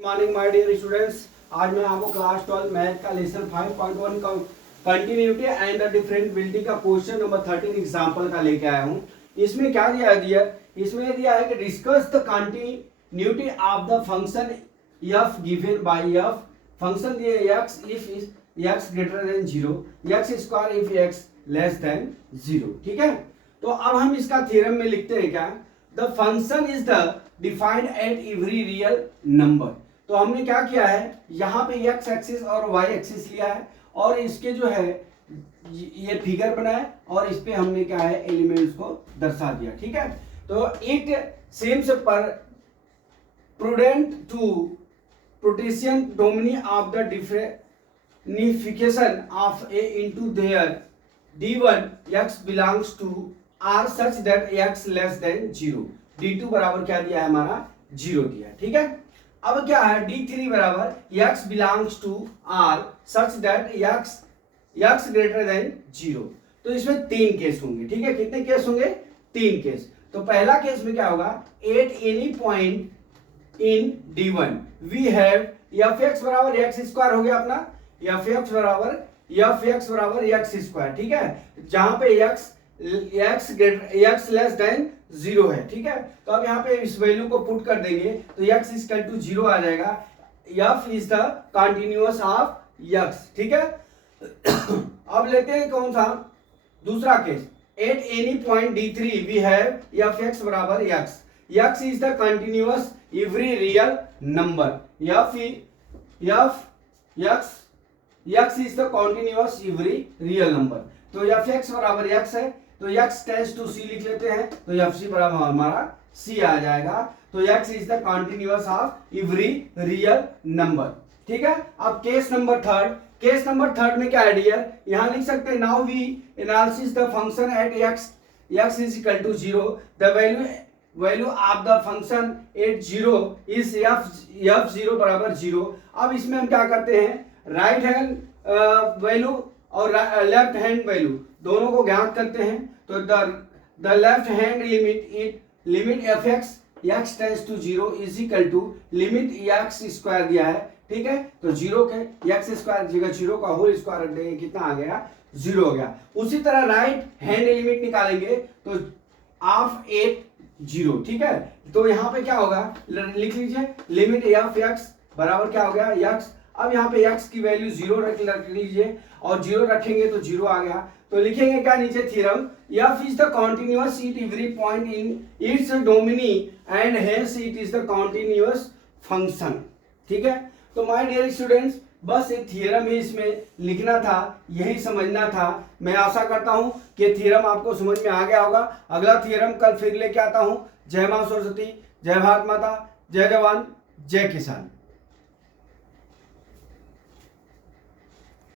Morning my dear students. आज मैं आपको क्लास 12 मैथ का लेसन 5.1 का कंटिन्यूटी एंड द डिफरेंशिएबिलिटी का क्वेश्चन नंबर 13 एग्जांपल का लेके आया हूं। इसमें क्या दिया है? इसमें दिया है कि discuss the continuity of the function f given by f। Function दिए x if x greater than 0, x square if x less than 0। ठीक है, तो अब हम इसका थ्योरम में लिखते हैं क्या? The function is the defined at every real number. तो हमने क्या किया है, यहाँ पे x एक्सिस और y एक्सिस लिया है और इसके जो है ये फिगर बनाया और इस पे हमने क्या है एलिमेंट्स को दर्शा दिया। ठीक है, तो इट सेम्स पर prudent to protection dominion of the differentiation of a into their d1 x belongs to r such that x less than 0, d2 बराबर क्या दिया है हमारा 0 दिया है। ठीक है, अब क्या है d3 बराबर x belongs to r such that x greater than 0। तो इसमें तीन केस होंगे। ठीक है, कितने केस होंगे? तीन केस। तो पहला केस में क्या होगा, at any point in d1 we have fx बराबर x स्क्वायर हो गया अपना, fx बराबर x स्क्वायर। ठीक है, जहां पे x लेस देन 0 है। ठीक है, तो अब यहाँ पे इस वैल्यू को पुट कर देंगे तो x इक्वल टू 0 आ जाएगा। f is the continuous of x। ठीक है, अब लेते हैं कौन सा दूसरा केस, at any point d3 we have fx बराबर x is the continuous every real number. x is the continuous every real number. तो fx बराबर x है तो x टेंड्स टू c लिख लेते हैं, तो fc बराबर हमारा c आ जाएगा। तो x is the continuous of every real number. ठीक है, अब केस नंबर थर्ड में क्या है डियर, यहां लिख सकते हैं now we analysis the function at x is equal to 0, the value of the function at 0 is f0 बराबर 0। अब इसमें हम क्या करते हैं, राइट हैंड वैल्यू और लेफ्ट हैंड वैल्यू दोनों को ज्ञात करते हैं। तो the left hand limit fx x tends to 0 is equal to limit x square दिया है। ठीक है, तो 0 के x स्क्वायर जगह 0 का होल स्क्वायर रख देंगे, कितना आ गया 0 हो गया। उसी तरह राइट हैंड लिमिट निकालेंगे तो ऑफ 8 0। ठीक है, तो यहाँ पे क्या होगा, लिख लीजिए लिमिट f(x) बराबर क्या हो गया x। अब यहाँ पे x की वैल्यू 0 रख लीजिए और 0 रखेंगे तो 0 आ गया। तो लिखेंगे क्या नीचे theorem, f is the continuous at every point in its Duminy and hence it is the continuous function. ठीक है, तो माय डियर स्टूडेंट्स बस एक थ्योरम ही इसमें लिखना था, यही समझना था। मैं आशा करता हूं कि थ्योरम आपको समझ में आ गया होगा। अगला थ्योरम कल फिर लेके आता हूं। जय मां सरस्वती, जय भारत माता, जय जवान, जय किसान।